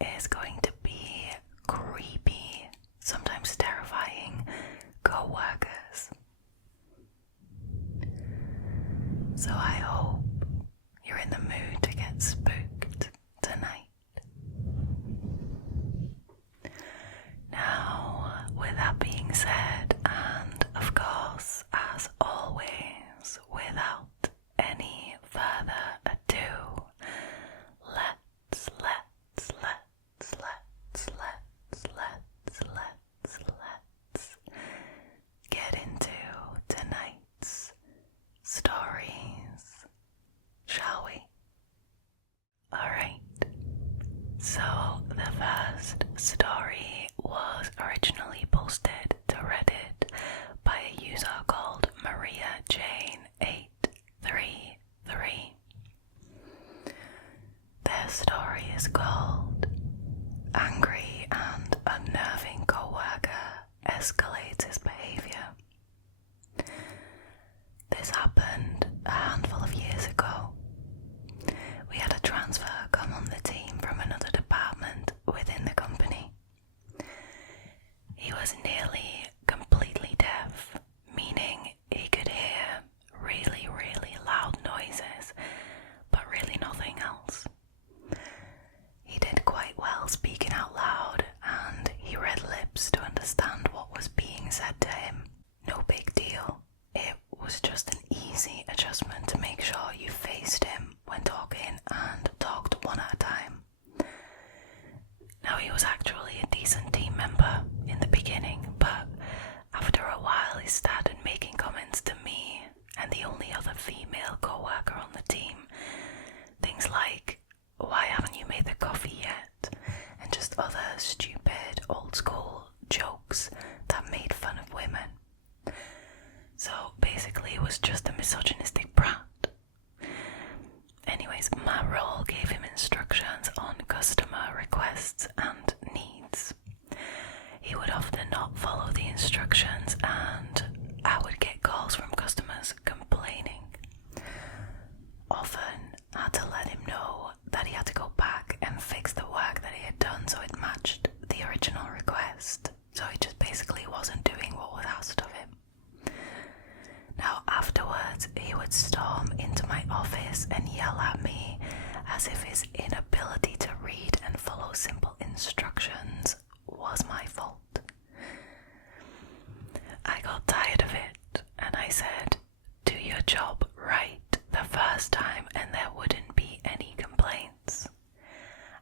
is going to be creepy, sometimes terrifying, coworkers. So I hope you're in the mood to get spooked tonight. Now, with that being said, and of course, as always, without any further ado, let's get into tonight's stories, shall we? Alright, so the first story was originally posted to Reddit by a user called Maria Jane 833. Their story is called Angry and Unnerving Coworker Escalates His Behaviour. This happened a handful of years ago. We had a transfer come on the team from another department within the company. He was nearly completely deaf, meaning he could hear really, really loud noises, but really nothing else. He did quite well speaking out loud, and he read lips to understand what was being said to him. No big deal. It was just an easy adjustment to make sure you faced him when talking and talked one at a time. Now, he was actually a decent team member in the beginning, but after a while he started making comments to me and the only other female co-worker on the team. Things like, "Why haven't you made the coffee yet?" and just other stupid old school jokes that made fun of women. So basically it was just a misogynistic brat. Anyways, my role gave him instructions on customer requests and needs. He would often not follow the instructions, and I would get calls from customers complaining. Often I had to let him know that he had to go back and fix the work that he had done so it matched the original request. So he just basically wasn't doing what was asked of him. Now afterwards, he would storm into my office and yell at me as if his inability to read and follow simple instructions was my fault. I got tired of it, and I said, "Do your job right the first time and there wouldn't be any complaints."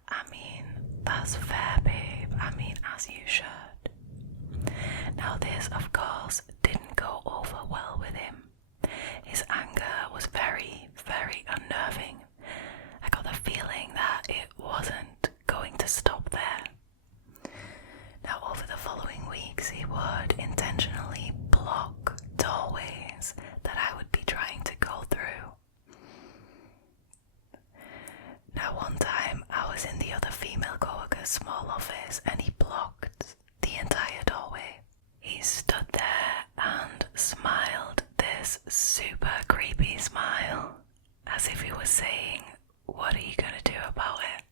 I mean, that's fair, babe. I mean, as you should. Now this, of course, didn't go over well with him. His anger was very, very unnerving. I got the feeling that it wasn't going to stop there. Now over the following weeks, he would intentionally block doorways that I would be trying to go through. Now one time, I was in the other female coworker's small office and he blocked the entire doorway. He stood there and smiled this super creepy smile, as if he was saying, "What are you gonna do about it?"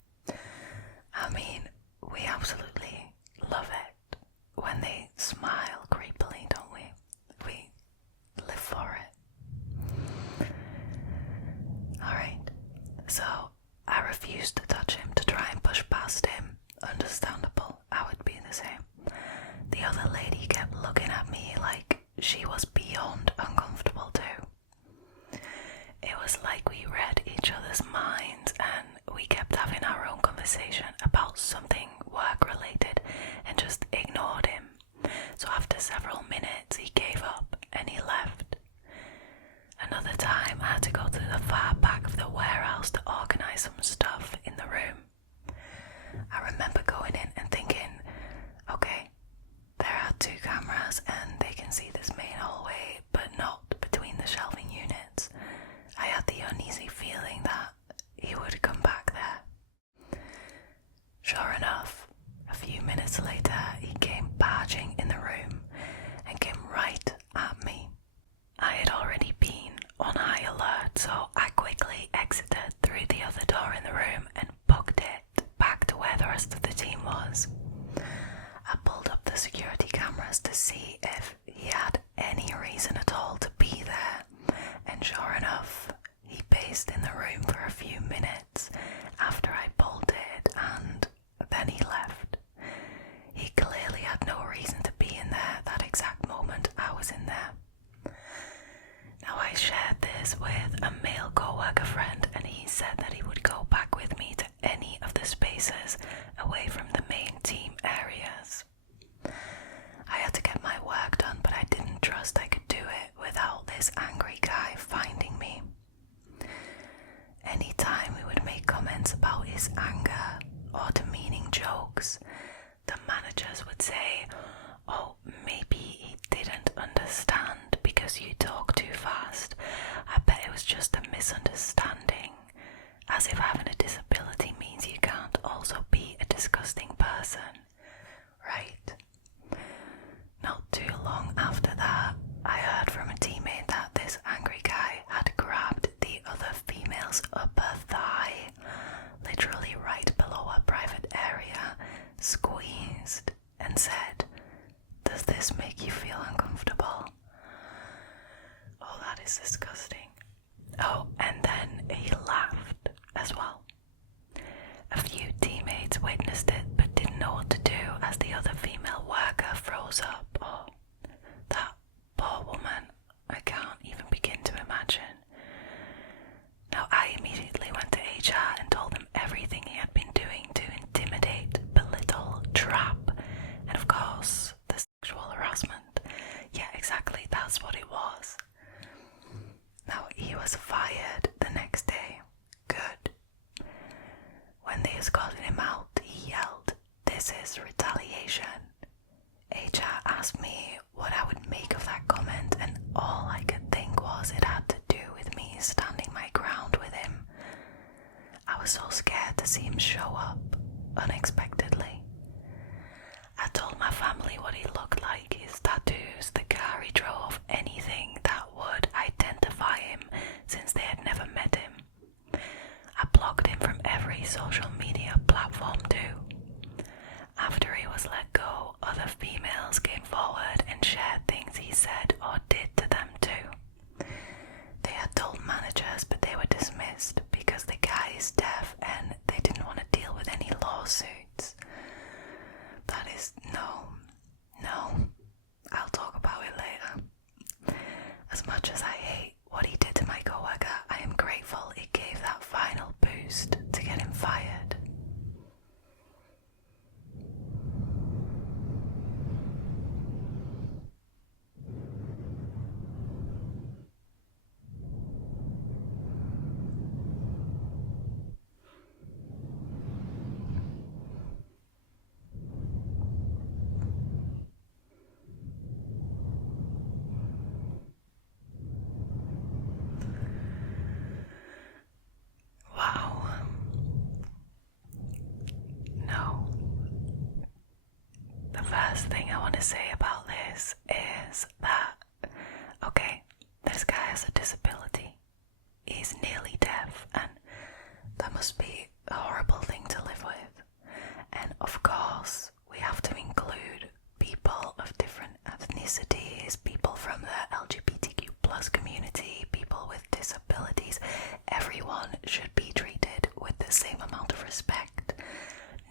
I mean, we absolutely love it when they smile creepily, don't we? We live for it. Alright, so I refused to touch him, to try and push past him. Understandable, I would be the same. The other lady kept looking at me like she was beyond uncomfortable too. It was like we read each other's minds and we kept having our own conversation about something work-related and just ignored him. So after several minutes he gave up and he left. Another time I had to go to the far back of the warehouse to organise some stuff in the room. I remember going in and thinking, okay, there are 2 cameras and they can see this main hallway, but not between the shelving units. I had the uneasy feeling that he would come back there. Sure enough, a few minutes later he came barging in the room and came right at me. I had already been on high alert, so I quickly exited through the other door in the rest of the team was. I pulled up the security cameras to see if he had any reason at all to be there, and sure enough, he paced in the room for a few minutes after I bolted, and then he left. He clearly had no reason to be in there that exact moment I was in there. Now, I shared this with a male co-worker friend, and he said that he would go back with me to any of the spaces away from the main team areas. I had to get my work done, but I didn't trust I could do it without this angry guy finding me. Anytime we would make comments about his anger or demeaning jokes, the managers would say, "Oh, maybe he didn't understand because you talk too fast. I bet it was just a misunderstanding." As if having a disability means you can't also be a disgusting person, right? Not too long after that, I heard from a teammate that this angry guy had grabbed the other female's upper thigh, literally right below her private area, squeezed, and said, "Does this make you feel uncomfortable?" Oh, that is disgusting. Oh, and then he laughed as well. A few teammates witnessed it but didn't know what to do as the other female worker froze up. Oh, that poor woman. I can't even begin to imagine. Now, I immediately went to HR and told them everything he had been doing to intimidate, belittle, trap, and of course, the sexual harassment. Yeah, exactly, that's what it was. Now, he was fired the next day. Good. When they escorted him out, he yelled, "This is retaliation." HR asked me what I would make of that comment, and all I could think was it had to do with me standing my ground with him. I was so scared to see him show up unexpectedly. I told my family what he looked like, his tattoos, the car he drove, anything that would identify him since they had never met him. I blocked him from every social media platform too. After he was let go, other females came forward and shared things he said or did to them too. They had told managers, but they were dismissed because the guy is deaf and they didn't want to deal with any lawsuits. That is, no, I'll talk about it later. As much as I hate what he did to my coworker, I am grateful it gave that final boost to get him fired. First thing I want to say about this is that, okay, this guy has a disability. He's nearly deaf, and that must be a horrible thing to live with. And of course, we have to include people of different ethnicities, people from the LGBTQ+ community, people with disabilities. Everyone should be treated with the same amount of respect.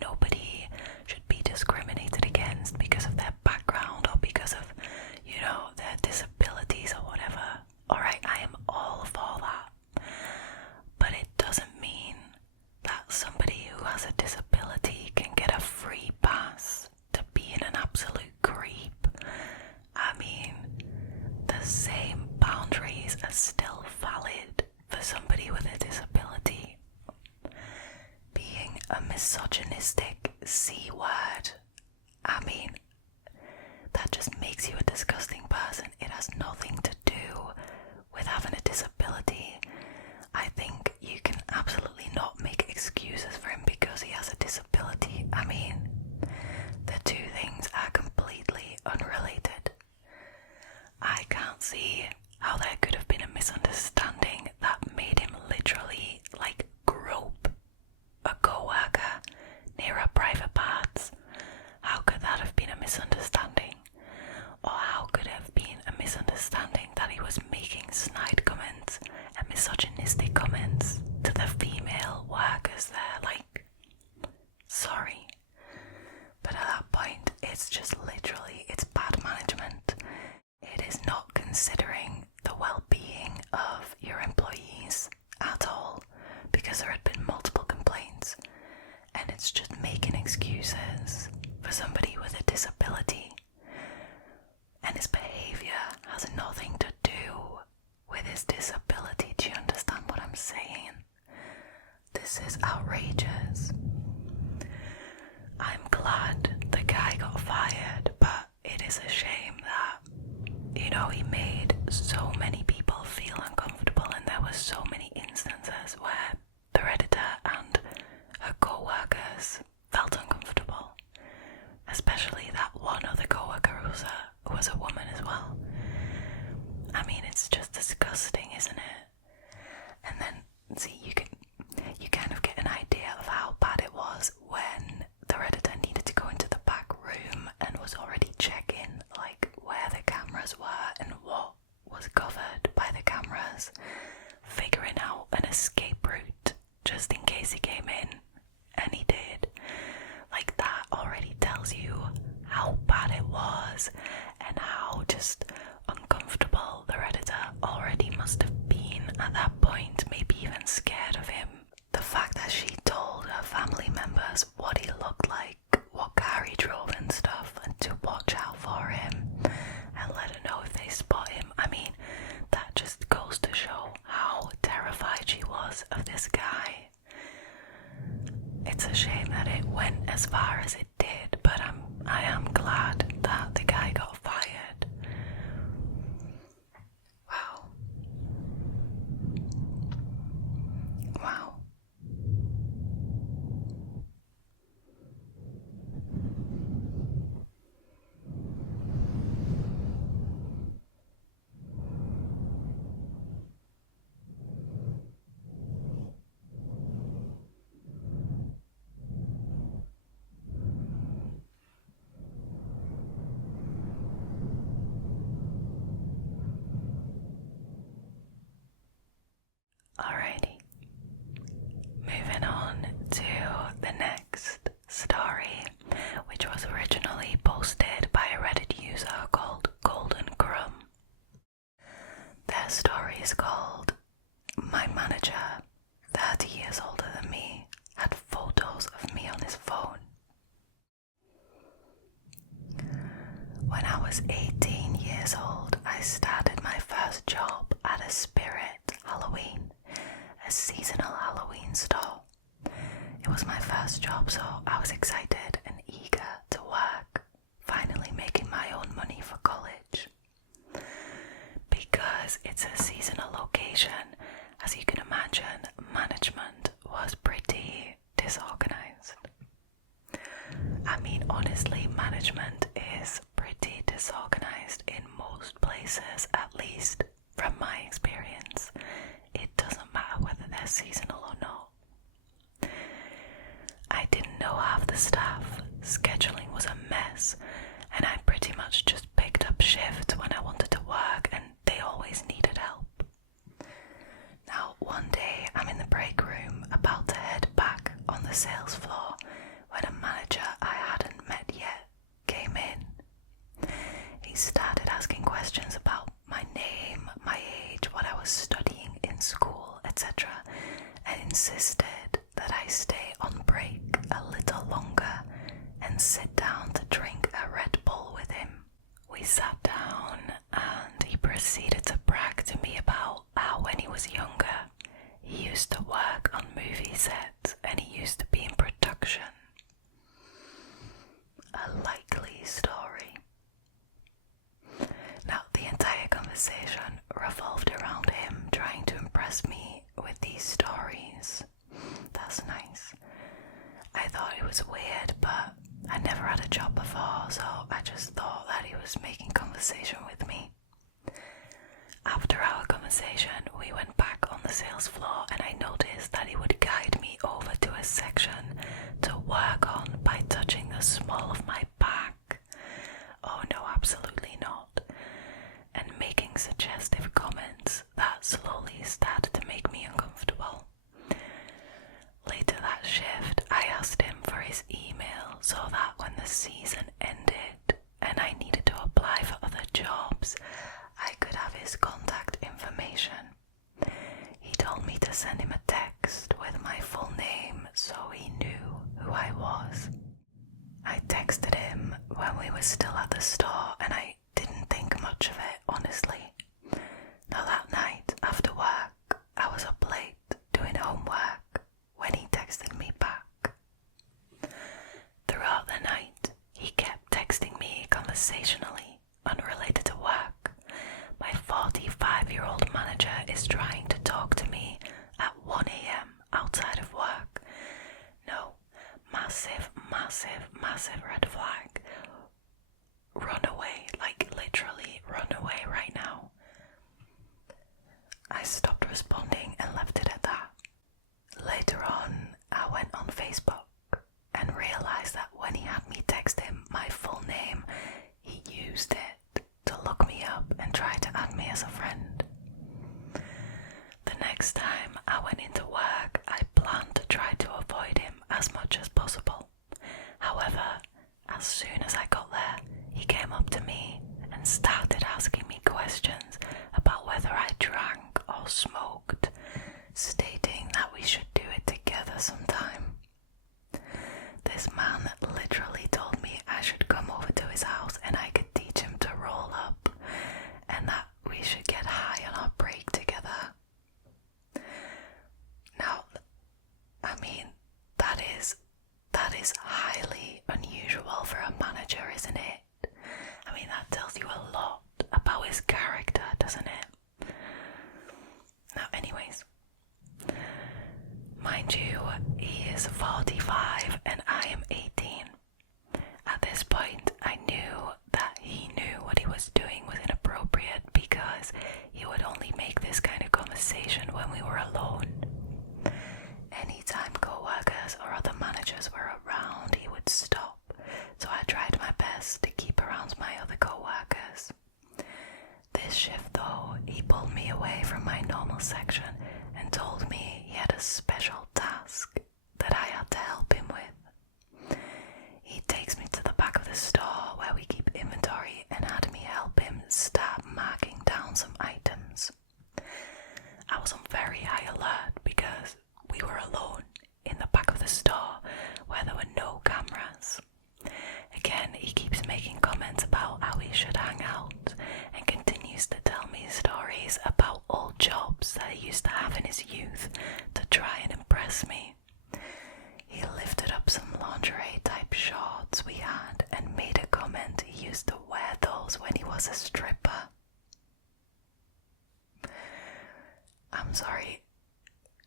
Nobody should be discriminated against because of their background or because of, their disabilities or whatever. Alright, I am all for that. But it doesn't mean that somebody who has a disability can get a free pass to being an absolute creep. I mean, the same boundaries are still valid for somebody with a disability. Being a misogynistic C-word, I mean, that just makes you a disgusting person. It has nothing to do with having a disability. I think you can absolutely not make excuses for him because he has a disability. I mean, the two things are completely unrelated. I can't see how there could have been a misunderstanding that made him literally, grope a co-worker near a private private parts. How could that have been a misunderstanding? Or how could it have been a misunderstanding that he was making snide comments and misogynistic comments to the female workers there? Like, sorry. But at that point, it's just literally, it's bad management. It is not considering the well-being of your employees at all, because there had been multiple complaints, and it's just making excuses for somebody with a disability. And his behaviour has nothing to do with his disability. Do you understand what I'm saying? This is outrageous. I'm glad the guy got fired, but it is a shame that, he made so many people feel uncomfortable, and there were so many instances where the Redditor and her co-workers felt uncomfortable, especially that one other co-worker who was a woman as well. I mean, it's just disgusting, isn't it? And then, see, you kind of get an idea of how bad it was when the Redditor needed to go into the back room and was already checking, like, where the cameras were and what was covered by the cameras, figuring out an escape route just in case he came in, and he did. Like, that already tells you how bad it was and how just uncomfortable the Redditor already must have been at that point, maybe even scared of him. The fact that she told her family members what he looked like, what car he drove and stuff, and to watch out for him and let her know if they spot him. I mean, that just goes to show how terrified she was of this guy. It's a shame that it went as far as it did, but I am glad that the guy got fired. Wow. Wow. Alrighty, moving on to the next story, which was originally posted by a Reddit user called goldencrumb. Their story is called "My manager, 30 years older than me, had photos of me on his phone. When I was 18 years old, I started my first job at a Spirit Halloween, a seasonal Halloween store. It was my first job, so I was excited and eager to work, finally making my own money for college. Because it's a seasonal location, as you can imagine, management was pretty disorganized. I mean, honestly, management is pretty disorganized in most places, at least from my experience. It doesn't matter whether they're seasonal or not. I didn't know half the staff, scheduling was a mess, and I pretty much just picked up shifts when I wanted to work, and they always needed help. Now, one day I'm in the break room about to head back on the sales floor when a manager I hadn't met yet came in. He started asking questions about my name, my age, what I was studying in school, etc., and insisted that I stay on break a little longer and sit down to drink a Red Bull with him. We sat down and he proceeded to brag to me about how when he was younger, he used to work on movie sets and he used to be in production. A likely story. Now, the entire conversation revolved around him trying to impress me with these stories. That's nice. I thought it was weird, but I never had a job before, so I just thought that he was making conversation with me. After our conversation, we went back on the sales floor and I noticed that he would guide me over to a section to work on by so that when the season ended and I needed to apply for other jobs, I could have his contact information. He told me to send him a text with my full name so he knew who I was. I texted him when we were still at the store and I didn't think much of it, honestly. Now that night, after work, I was up late doing homework when he texted me back. Throughout the night, he kept texting me conversationally, unrelated to work. My 45-year-old manager is trying to talk to me at 1 a.m. outside of work. No, massive red flag. Run away, like literally run away right now. I stopped responding and left it at that. Later on, I went on Facebook and realized that when he had me text him my full name, he used it to look me up and try to add me as a friend. The next time I went into work, I planned to try to avoid him as much as possible. However, as soon as I got there, he came up to me and started asking me questions about whether I drank or smoked, stating that we should do it together sometime. This man literally told me I should come over to his house and I could teach him to roll up, and that we should get high on our break together. Now, I mean, that is highly unusual for a manager, isn't it? I mean, that tells you a lot about his character, doesn't it? Now, anyways, mind you, he is 45 and I am 18. At this point, I knew that he knew what he was doing was inappropriate because he would only make this kind of conversation when we were alone. Anytime co-workers or other managers were around, he would stop, so I tried my best to keep around my other co-workers. This shift though, he pulled me away from my normal section and told me he had a special task that I had to help him with. He takes me to the back of the store where we keep inventory and had me help him start marking down some items. I was on very high alert because we were alone in the back of the store where there were no cameras. Again, he keeps making comments about how we should hang out and continues to tell me stories about old jobs that he used to have in his youth to try and impress me. He lifted up some lingerie type shorts we had and made a comment he used to wear those when he was a stripper. I'm sorry,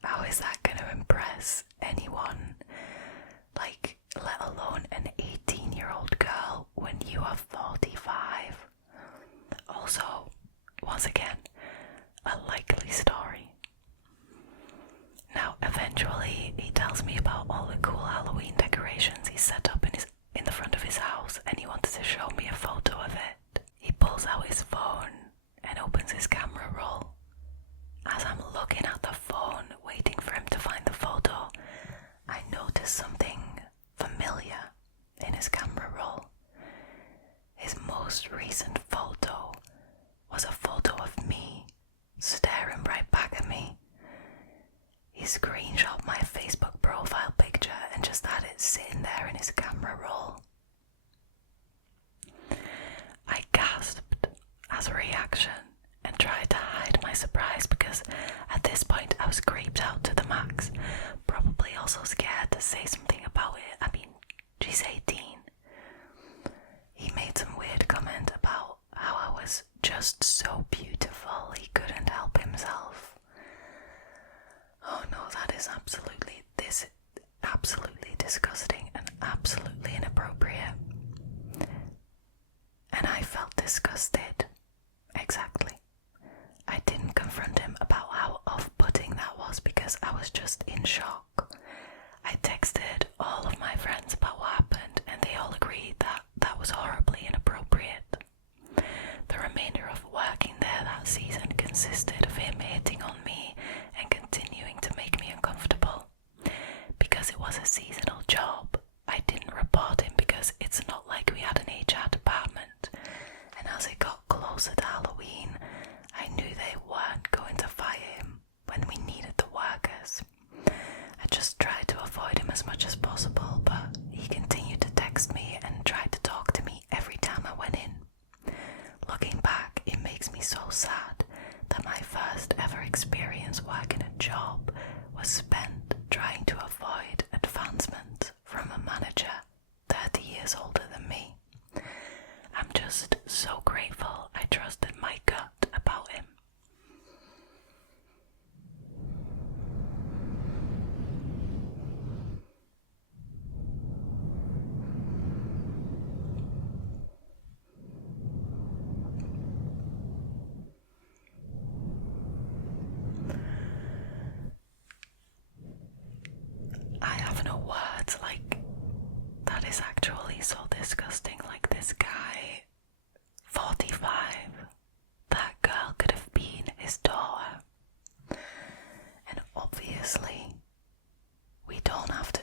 how is that going to impress anyone? Like, let alone an 18-year-old girl when you are 45. Also, once again, a likely story. Now, eventually, he tells me about all the cool Halloween decorations he set up in the front of his house, and he wanted to show me a photo of it. He pulls out his phone and opens his camera roll. As I'm looking at the phone, waiting for him to find the photo, I notice something familiar in his camera roll. His most recent photo was a photo of me, staring right back at me. He screenshot my Facebook profile picture and just had it sitting there in his camera roll. I gasped as a reaction and tried to hide my surprise because at this point I was creeped out to the max, probably also scared to say something about it. I mean, she's 18. He made some weird comment about how I was just so beautiful he couldn't help himself. Oh no, that is absolutely disgusting and absolutely inappropriate. And I felt disgusted. Exactly. I didn't confront him about how off-putting that was because I was just in shock. I texted all of my friends about what happened and they all agreed that that was horribly inappropriate. The remainder of working there that season consisted of him hitting on me and continuing to make me uncomfortable. Because it was a seasonal job, I didn't report him text me and tried to talk to me every time I went in. Looking back, it makes me so sad that my first ever experience working a job was spent trying to avoid advancement from a manager 30 years older than me. I'm just so grateful I trusted my gut about him. I have no words, like, that is actually so disgusting. Like, this guy, 45, that girl could have been his daughter. And obviously, we don't have to,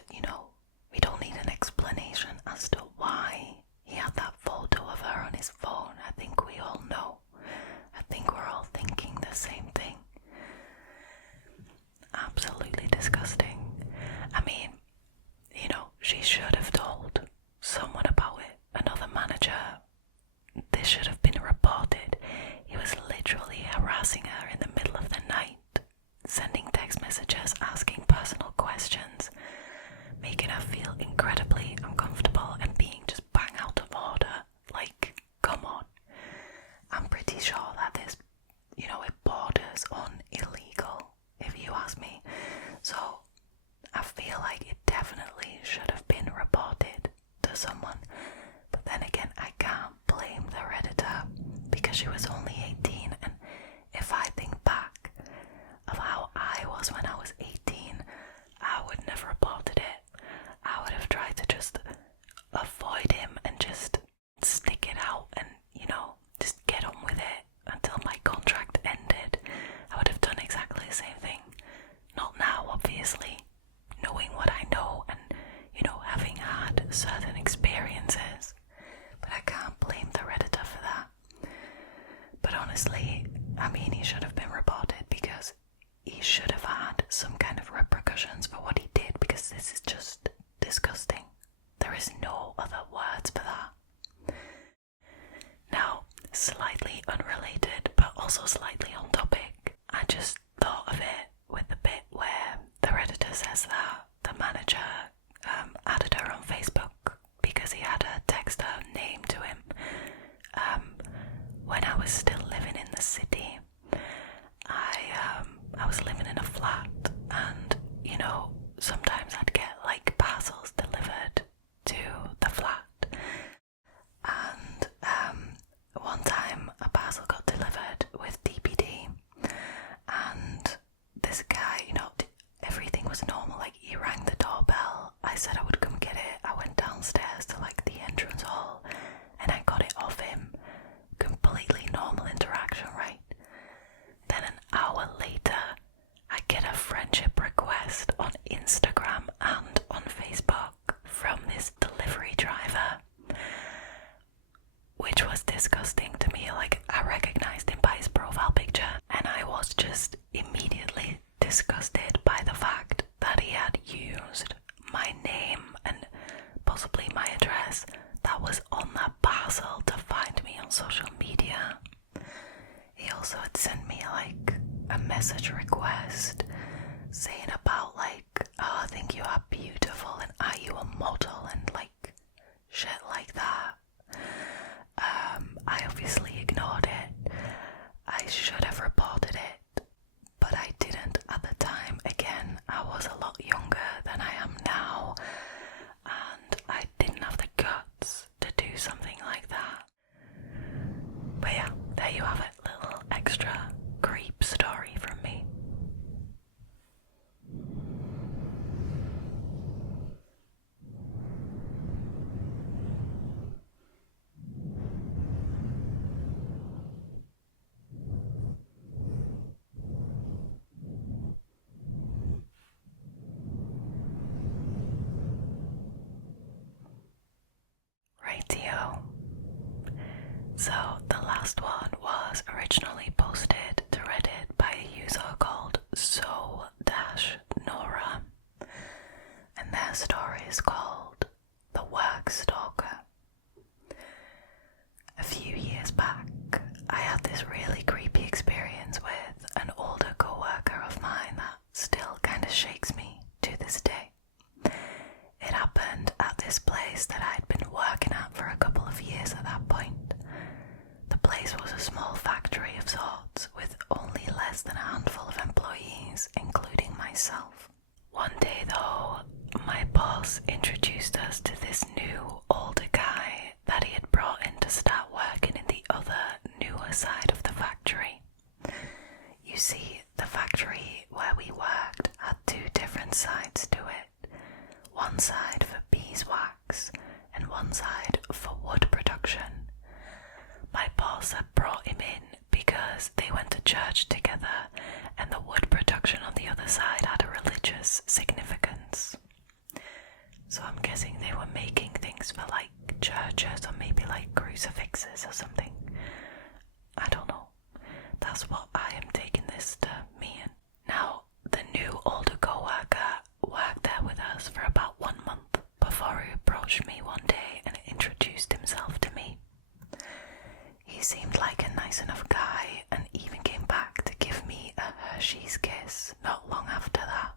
we don't need an explanation as to why he had that photo of her on his phone. I think we all know. I think we're all thinking the same thing. Absolutely disgusting. I mean, she should have told someone about it, another manager. This should have been reported. He was literally harassing her in the middle of the night, sending text messages, asking personal questions, making her feel incredibly uncomfortable and being just bang out of order. Like, come on. I'm pretty sure that this, it borders on illegal, if you ask me. So, I feel like it definitely should have been reported to someone. But then again, I can't blame the Redditor because she was only 18, and if I think back of how I was when I was 18, I wouldn't have reported it. I would have tried to just avoid him and just stick it out and, just get on with it until my contract ended. I would have done exactly the same thing. Not now, obviously, knowing what I know and, having had certain experiences. But I can't blame the Redditor for that. But honestly, he should have been reported because he should have had some kind of repercussions for what he did, because this is just disgusting. There is no other words for that. Now, slightly unrelated, but also slightly on topic, I just thought of it with the bit where the Redditor says that the manager added her on Facebook because he had her text her name to him. When I was still living in the city, I was living in a flat, and sometimes I'd get like parcels delivered to the flat. And one time a parcel got delivered with DPD, and this guy, everything was normal. Like, he rang the doorbell, I said I would come get it, I went downstairs to like the entrance hall and I got it off him. Completely normal interaction, right? Then an hour later, I get a friendship request on Instagram and on Facebook from this delivery driver, which was disgusting to me. Like, I recognized him by his profile picture, and I was just immediately disgusted by the fact that he had used my name and possibly my address that was on that parcel to find me on social media. He also had sent me like a message request saying about like, oh, I think you are beautiful and are you a model, and like shit like that. I obviously ignored it. I should have reported it, but I didn't at the time. Again, I was a lot younger than I am now, and I didn't have the guts to do something like that. But yeah, there you have it, little extra creep story from me. Rightio. So the last one was originally posted to Reddit by a user called So-nora, and their story is called The Work Stalker. this really creepy experience with an older coworker of mine that still kind of shakes me to this day. It happened at this place that I'd been working at for a couple of years at that point. The place was a small factory of sorts with only less than a handful of employees, including myself. One day though, my boss introduced us to this new, older guy that he had brought in to start working in the other, newer side of the factory. You see, the factory where we worked had two different sides to it. One side for beeswax and one side for wood production. My boss had brought him in because they went to church together and the wood production on the other side had a religious significance. So I'm guessing they were making things for like churches or maybe like crucifixes or something. I don't know. That's what I am taking this to mean. Now, the new older co-worker worked there with us for about 1 month before he approached me one day and introduced himself to me. He seemed like a nice enough guy and even came back to give me a Hershey's kiss not long after that.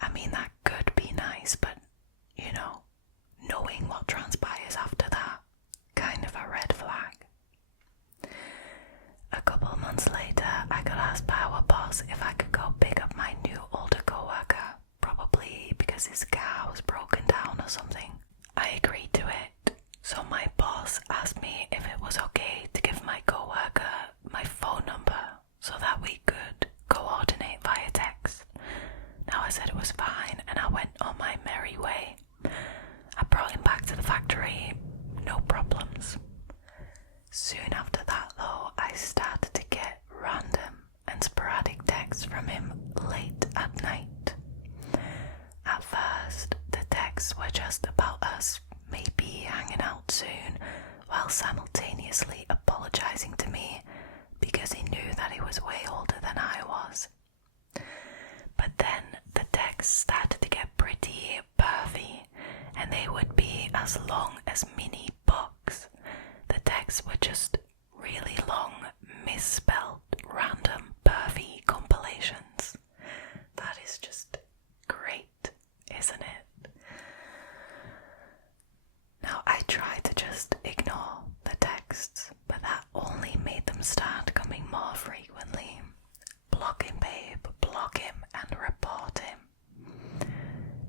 I mean, that could be nice, but, you know, knowing what transpires after that, kind of a red flag. A couple months later, I got asked by our boss if I could go pick up my new older coworker, probably because his car was broken down or something. I agreed to it, so my boss asked me if it was okay to give my coworker my phone number so that we could coordinate via text. Now I said it was fine and I went on my merry way. I brought him back to the factory, no problems. Soon after that though, I started to get random and sporadic texts from him late at night. At first, the texts were just about us maybe hanging out soon, while simultaneously apologizing to me because he knew that he was way older than I was. But then the texts started to get pretty pervy, and they would be as long as mini books. The texts were just really long, misspelled, random, pervy compilations. That is just great, isn't it? Now, I tried to just ignore the texts, but that only made them start coming more frequently. Block him, babe, block him, and report him.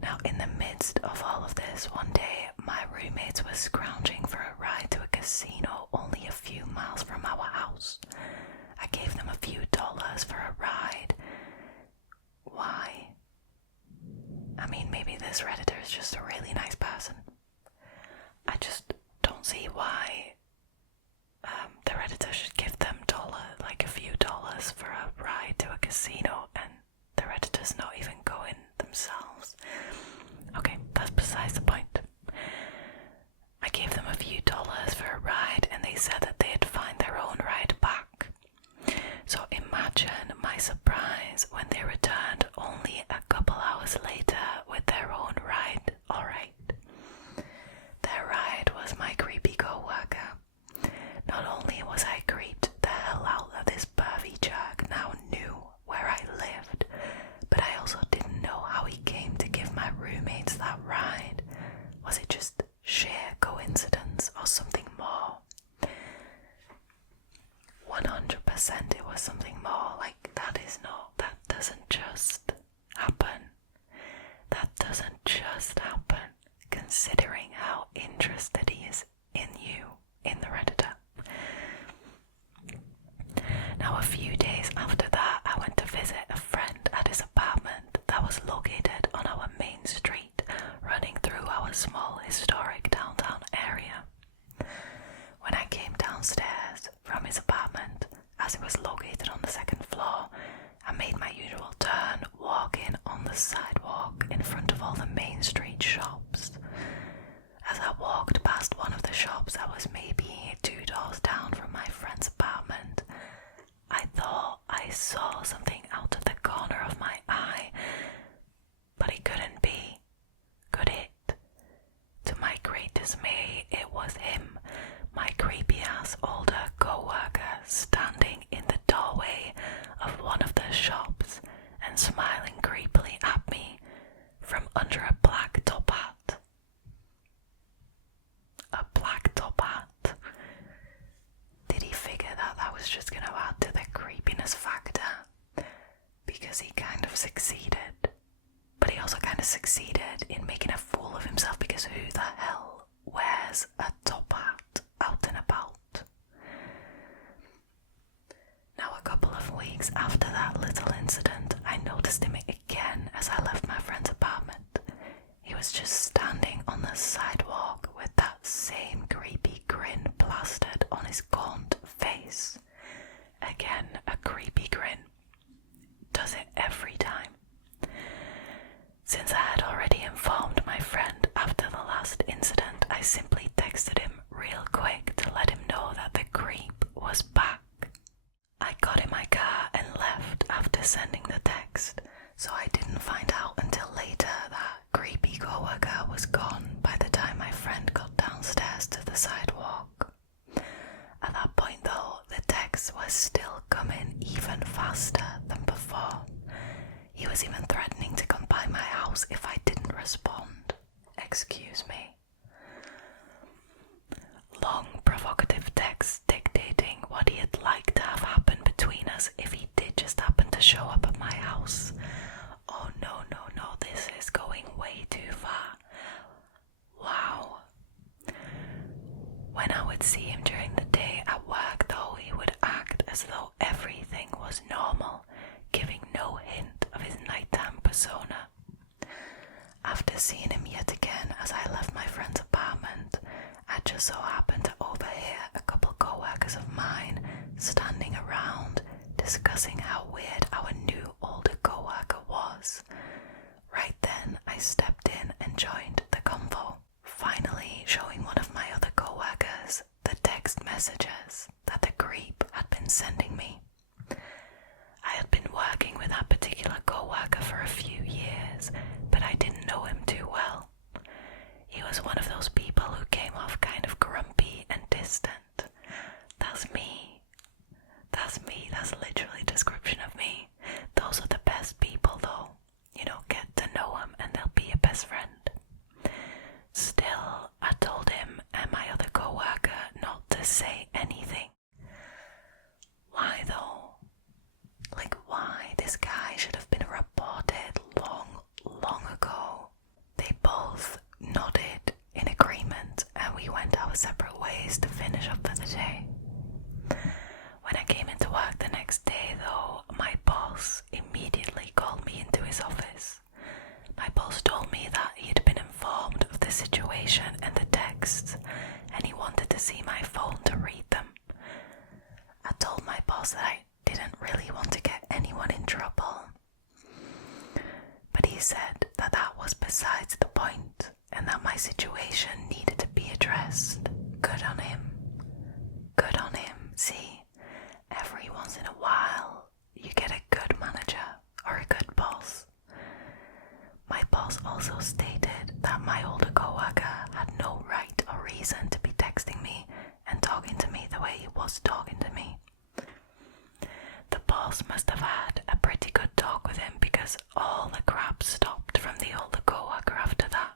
Now, in the midst of all of this, one day, my roommates were scrounging for a ride to a casino only a few miles from our house. I gave them a few dollars for a ride. Why? I mean, maybe this Redditor is just a really nice person. I just don't see why the Redditor should give them a few dollars for a ride to a casino, and the Redditor's not even going themselves. Okay, that's besides the point. I gave them a few dollars for a ride and they said that they'd find their own ride back. So imagine my surprise when they returned only a couple hours later with their own ride. Alright. Their ride was my creepy co-worker. Not only was I creeped the hell out that this pervy jerk now knew where I lived, but I also didn't know how he came to give my roommates that ride. Was it just sheer coincidence or something more? 100% it was something more. That doesn't just happen. That doesn't just happen, considering how interested he is in you, in the Redditor. Now, a few days after that, I went to visit a friend at his apartment that was located on our main street, running through our small historic downtown area. When I came downstairs from his apartment, as it was located on the after a black top hat. A black top hat. Did he figure that that was just going to add to the creepiness factor? Because he kind of succeeded. But he also kind of succeeded in making a fool of himself, because who the hell wears a top hat out and about? Now, a couple of weeks after that little incident, I noticed him again as I left my friend's apartment. He was just standing on the sidewalk with that same creepy grin plastered on his gaunt face. Again, a creepy grin. Does it every time. Since I had already informed my friend after the last incident, I simply texted him real quick to let him know that the creep was back. I got in my car and left after sending the text, so I didn't find out until later that creepy coworker was gone by the time my friend got downstairs to the sidewalk. At that point though, the texts were still coming even faster than before. He was even threatening to come by my house if I didn't respond. Excuse me. Long provocative texts dictating what he'd like to have happen between us if he did just happen to show up at my house. Oh no, this is going way too far. Wow. When I would see him during the day at work though, he would act as though everything was normal, giving no hint of his nighttime persona. After seeing him yet again as I left my friend's apartment, I just so happened to overhear a couple co-workers of mine standing around discussing how weird our new older co-worker was. Right then, I stepped in and joined the convo, finally showing one of my other co-workers the text messages that the creep had been sending me. I had been working with that particular co-worker for a few years, but I didn't know him too well. He was one of those people who came off kind of grumpy and distant. That's me. That's literally a description of me. Those are the best people though. Get to know them and they'll be your best friend. Still, I told him and my other co-worker not to say anything. Why though? Why? This guy should have been reported long ago. They both nodded in agreement and we went our separate ways to finish up for the day. When I came into work the next day though, my boss immediately called me into his office. My boss told me that he had been informed of the situation and the texts, and he wanted to see my phone to read them. I told my boss that I didn't really want to get anyone in trouble, but he said that that was besides the point and that my situation needed to be addressed. Good on him. Good on him. See, every once in a while you get a good manager or a good boss. My boss also stated that my older co-worker had no right or reason to be texting me and talking to me the way he was talking to me. The boss must have had a pretty good talk with him because all the crap stopped from the older co-worker after that.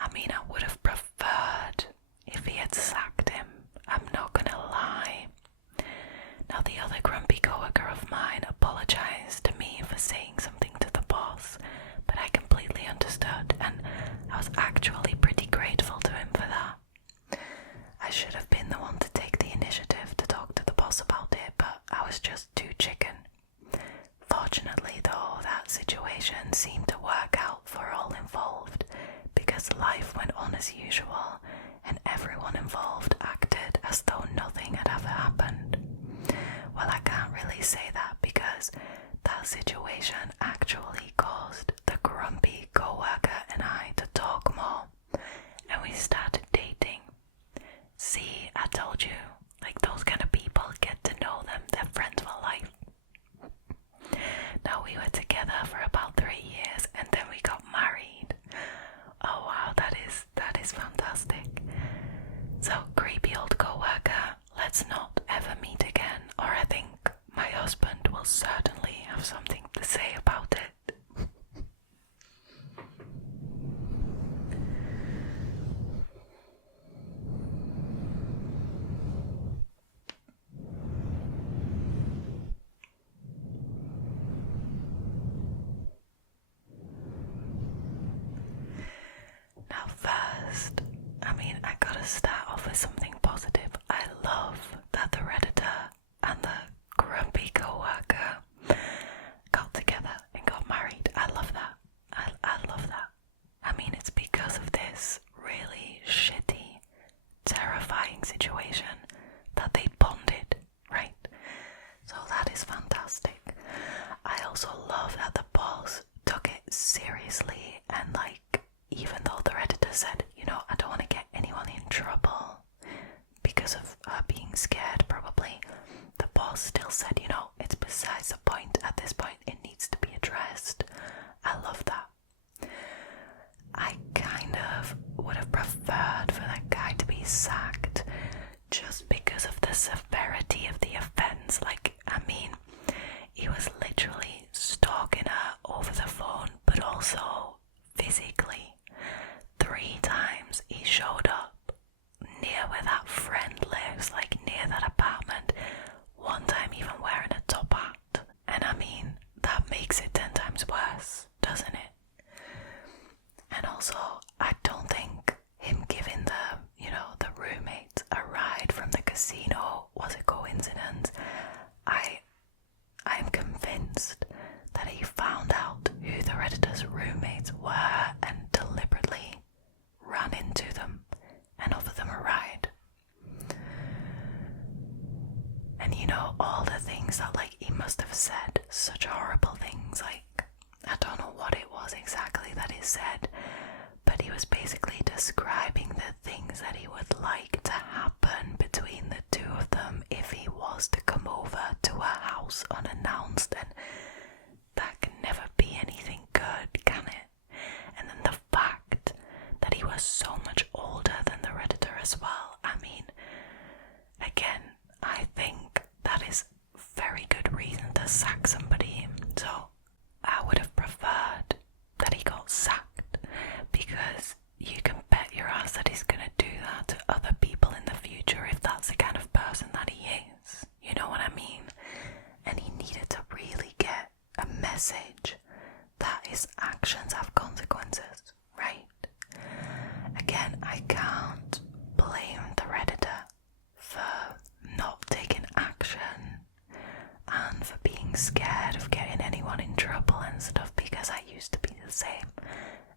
I would have preferred if he had sacked him, I'm not gonna lie. Now the other grumpy co-worker of mine apologized to me for saying something to the boss, but I completely understood and I was actually pretty grateful to him for that. I should have been the one to take the initiative to talk to the boss about it, but I was just too chicken. Fortunately though, that situation seemed to work out for all involved because life went on as usual and everyone involved acted as though nothing had ever happened. Well, I can't really say that because that situation actually caused the grumpy co-worker and I to talk more, and we started dating. See, I told you, those kind of people, get to know them, they're friends for life. Now we were together for about 3 years and then we got married. Oh wow, that is fantastic. and like, even though the Redditor said, you know, I don't want to get anyone in trouble because of her being scared, probably, the boss still said, you know, it's besides the point. At this point, it needs to be addressed. I love that. I kind of would have preferred for that guy to be sacked just because of the severity of the offense. Like, I mean, he was literally stalking her over the phone, but also physically. 3 times he showed up near where that friend lives, like near that apartment. 1 time even wearing a top hat. And I mean, that makes it 10 times worse, doesn't it? And also, I don't think him giving the roommates a ride from the casino was a coincidence. I'm convinced that he found out who the Redditor's roommates were and deliberately ran into them and offered them a ride. And you know, all the things that like he must have said, such horrible things, like, I don't know what it was exactly that he said, but he was basically describing the things that he would like to happen between the two of them if he was to come over to her house unannounced, and that can never be anything good, can it? And then the fact that he was so much older than the Redditor as well. I mean, again, I think that is very good reason to sack somebody. So I would have preferred that he got sacked, because you can bet your ass that he's gonna do that to other people in the future if that's the kind of person that he is. You know what I mean? And he needed to really get a message that his actions have consequences, right? Again, I can't blame the Redditor for not taking action and for being scared of getting anyone in trouble and stuff, because I used to be the same,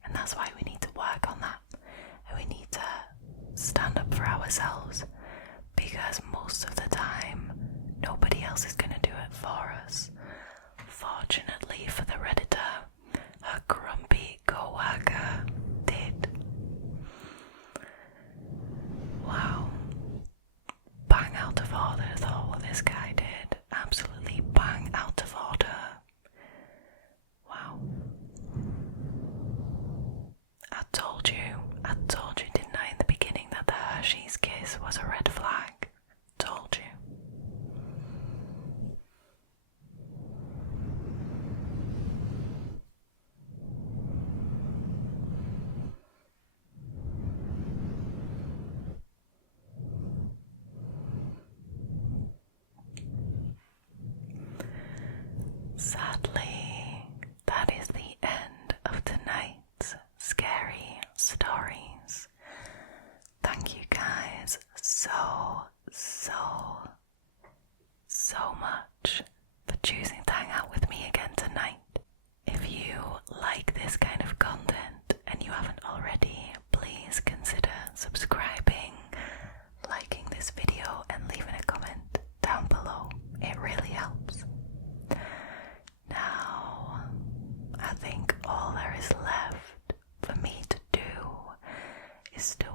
and that's why we need to work on that, and we need to stand up for ourselves, because most of the time nobody else is going to do it for us. Fortunately for the Redditor, a grumpy coworker did. Wow. Bang out of order though, what this guy did. Absolutely bang out of order. Wow. I told you, didn't I, in the beginning, that the Hershey's kiss was a red flag? Told you. Sadly, that is the end of tonight's scary stories. Thank you guys so much for choosing to hang out with me again tonight. If you like this kind of content and you haven't already, please consider subscribing, liking this video, and leaving a comment down below. It really helps. Now, I think all there is left for me to do is to